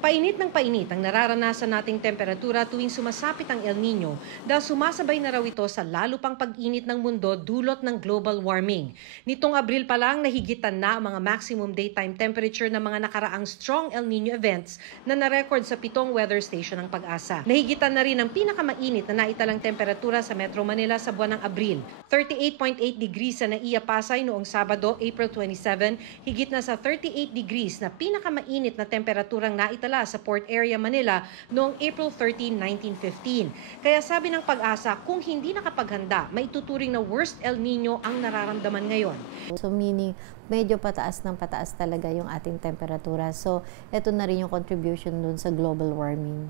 Painit ng painit ang nararanasan nating temperatura tuwing sumasapit ang El Nino dahil sumasabay na raw ito sa lalo pang pag-init ng mundo dulot ng global warming. Nitong Abril pa lang, nahigitan na ang mga maximum daytime temperature ng mga nakaraang strong El Nino events na narecord sa 7 weather station ng Pag-asa. Nahigitan na rin ang pinakamainit na naitalang temperatura sa Metro Manila sa buwan ng Abril. 38.8 degrees sa Naiya Pasay noong Sabado, April 27, higit na sa 38 degrees na pinakamainit na temperaturang naitala sa Port Area, Manila noong April 13, 1915. Kaya sabi ng Pag-asa, kung hindi nakapaghanda, maituturing na worst El Nino ang nararamdaman ngayon. So meaning, medyo pataas ng pataas talaga yung ating temperatura. So ito na rin yung contribution dun sa global warming.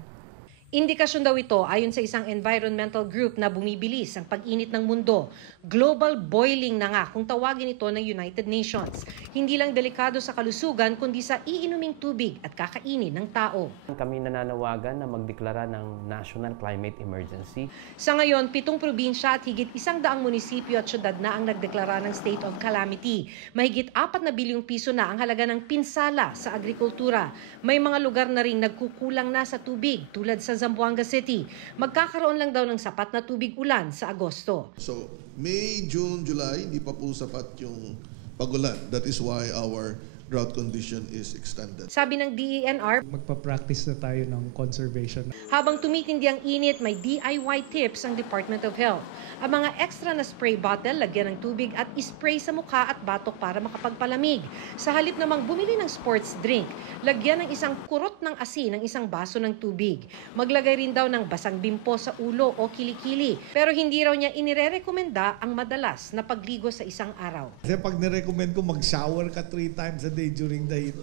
Indikasyon daw ito ayon sa isang environmental group na bumibilis ang pag-init ng mundo. Global boiling na nga kung tawagin ito ng United Nations. Hindi lang delikado sa kalusugan kundi sa iinuming tubig at kakainin ng tao. Kami nananawagan na magdeklara ng National Climate Emergency. Sa ngayon, 7 probinsya at higit 100 munisipyo at syudad na ang nagdeklara ng state of calamity. Mahigit 4 na bilyong piso na ang halaga ng pinsala sa agrikultura. May mga lugar na ring nagkukulang na sa tubig tulad sa Zamboanga City. Magkakaroon lang daw ng sapat na tubig ulan sa Agosto. So, May, June, July, hindi pa po sapat yung pag-ulan. That is why our drought condition is extended. Sabi ng DENR, magpa-practice na tayo ng conservation. habang tumitindi ang init, may DIY tips ang Department of Health. Ang mga extra na spray bottle, lagyan ng tubig at ispray sa mukha at batok para makapagpalamig. Sa halip namang bumili ng sports drink, lagyan ng isang kurot ng asin ng isang baso ng tubig. Maglagay rin daw ng basang bimpo sa ulo o kilikili. Pero hindi raw niya inirerekomenda ang madalas na pagligo sa isang araw. Kasi pag nirecommend ko mag-shower ka 3 times a day during the heat,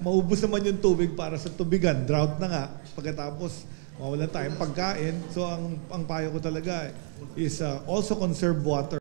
maubos naman yung tubig para sa tubigan. Drought na nga. Pagkatapos, mawalan tayong pagkain. So ang payo ko talaga is also conserve water.